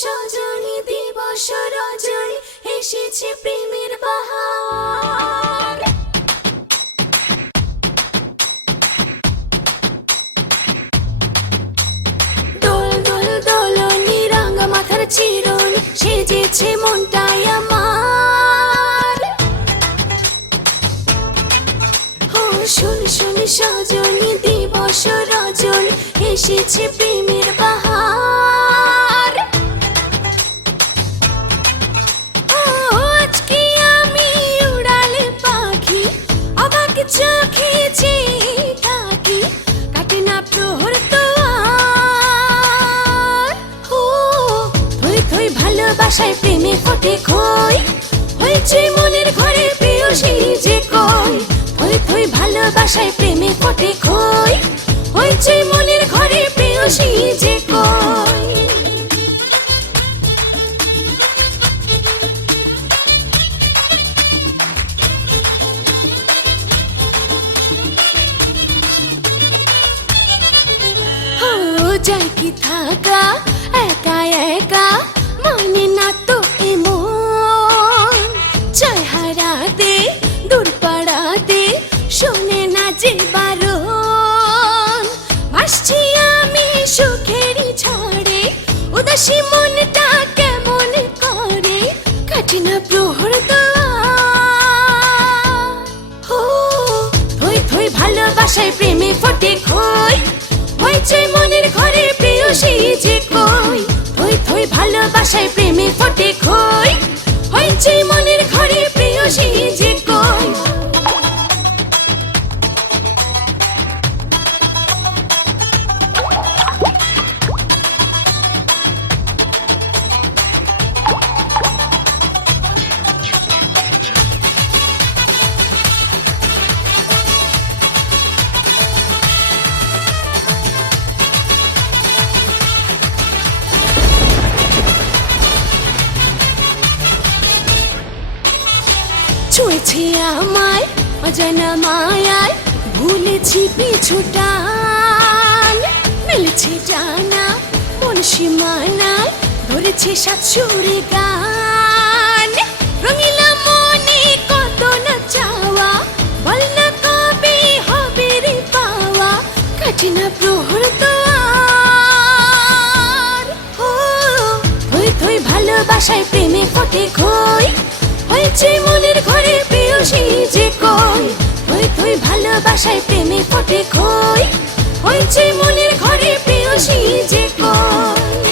সজনী দিবস রজনী এসেছে প্রেমের বাহার। দোল দোল দোলনি রাঙা মাথার চিরুনি সেজেছে মনটাই আমার। ও শোন শোন সজনী দিবস রজনী এসেছে প্রেমের বাহার। আজকে আমি উড়ালে পাখি অবাক চোখে চেয়ে থাকি, কাটে না প্রহর তো আর। ও থই থই ভালোবাসায় প্রেমে ফোটে খই, হয়েছে মনের ঘরে প্রেয়সী যে কই। থই থই ভালোবাসায় প্রেমে ফোটে খই, হয়েছে মনের ঘরে প্রেয়সী যে কই। যায় কি থাকা একা একা, মানে না তো এমন। চাই হারাতে দূর পাড়াতে, শোনে না যে বারণ। ভাসছি আমি সুখেরই ঝড়ে, উদাসী মনটা কেমন করে, কাটে না প্রহর দুয়ার। ও থই থই ভালোবাসায় প্রেমে ফোটে খই, হয়েছে মনের ঘরে প্রেয়সী যে কই। থই থই ভালোবাসায় প্রেমে ফোটে খই, হয়েছে মনের ঘরে প্রেয়সী যে কই। ছুঁয়েছে আমায় অজানা মায়ায়, ভুলেছি পিছু টান। মেলেছে জানা মন সীমানায়, ধরেছে সাত সুরে গান। রঙিলা মনে কত না চাওয়া, বল না কবে হবে রে পাওয়া, কাটে না প্রহর দুয়ার। ও থই থই ভালোবাসায় প্রেমে ফোটে খই, হয়েছে মনের ঘরে প্রেয়সী যে কই। থই থই ভালোবাসায় প্রেমে ফোটে খই, হয়েছে মনের ঘরে প্রেয়সী যে কই।